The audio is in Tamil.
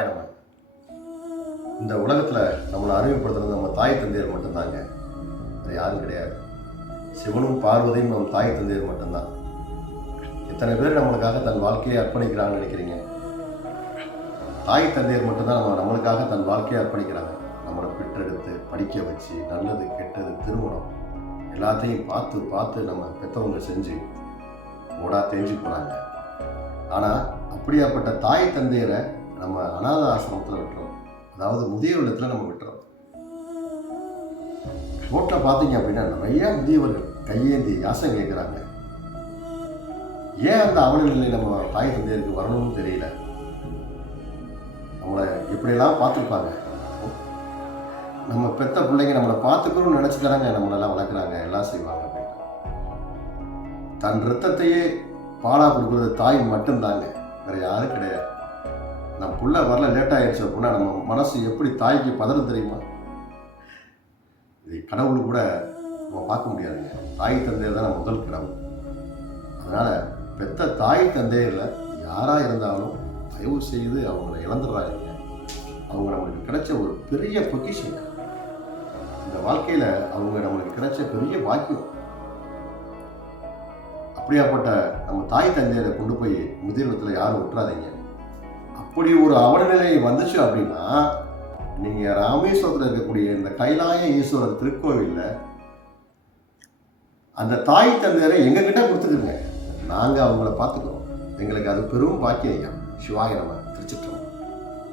நம்ம இந்த உலகத்தில் நம்மளை அறிமுகப்படுத்துறது நம்ம தாய் தந்தையர் மட்டும்தாங்க. அது யாரும் கிடையாது. சிவனும் பார்வதியும் நம்ம தாய் தந்தையர் மட்டும்தான். எத்தனை பேர் நம்மளுக்காக தன் வாழ்க்கையை அர்ப்பணிக்கிறாங்கன்னு நினைக்கிறீங்க? தாய் தந்தையர் மட்டும்தான் நம்மளுக்காக தன் வாழ்க்கையை அர்ப்பணிக்கிறாங்க. நம்மளை பெற்றெடுத்து படிக்க வச்சு நல்லது கெட்டது திருமணம் எல்லாத்தையும் பார்த்து பார்த்து நம்ம பெற்றவங்க செஞ்சு ஓடா தேஞ்சு போகிறாங்க. ஆனால் அப்படியாப்பட்ட தாய் தந்தையரை நம்ம அநாத ஆசிரமத்தில் விட்டுறோம். அதாவது முதியோர் இல்லத்தில் நம்ம விட்டுறோம். ரோட்டில் பார்த்தீங்க அப்படின்னா நிறைய முதியவர்கள் கையேந்தி யாசம் கேட்குறாங்க. ஏன் அந்த அவல நிலை நம்ம தாய் தந்தையருக்கு வரணும்னு தெரியல. நம்மளை எப்படியெல்லாம் பார்த்துருப்பாங்க. நம்ம பெத்த பிள்ளைங்க நம்மளை பார்த்துக்கணும்னு நினச்சிக்கிறாங்க, நம்மளெல்லாம் வளர்க்குறாங்க, எல்லாம் செய்வாங்க அப்படின்னு. தன் ரத்தத்தையே பாலா கொடுக்குறது தாய் மட்டும்தாங்க, வேற யாரும் கிடையாது. நம்ம புள்ள வரல லேட் ஆகிடுச்சு அப்படின்னா நம்ம மனசு எப்படி தாய்க்கு பதறும் தெரியுமா? இது கடவுள் கூட நம்ம பார்க்க முடியாதுங்க. தாய் தந்தையர் தான் முதல் கடவுள். அதனால் பெத்த தாய் தந்தையரில் யாராக இருந்தாலும் தயவு செய்து அவங்கள இழந்துடுறாங்க. அவங்க நம்மளுக்கு கிடைச்ச ஒரு பெரிய பொக்கிஷன். இந்த வாழ்க்கையில் அவங்க நம்மளுக்கு கிடைச்ச பெரிய பாக்கியம். அப்படியாப்பட்ட நம்ம தாய் தந்தையரை கொண்டு போய் முதியோரத்தில் யாரும் விட்டுறாதீங்க. அப்படி ஒரு அவலநிலை வந்துச்சு அப்படின்னா நீங்கள் ராமேஸ்வரத்தில் இருக்கக்கூடிய இந்த கைலாய ஈஸ்வரர் திருக்கோவிலில் அந்த தாய் தந்தையரை எங்ககிட்ட கொடுத்துக்குங்க. நாங்கள் அவங்கள பார்த்துக்கிறோம். எங்களுக்கு அது பெரும் பாக்கியம். சிவாய நம. திருச்சிற்றம்பலம்.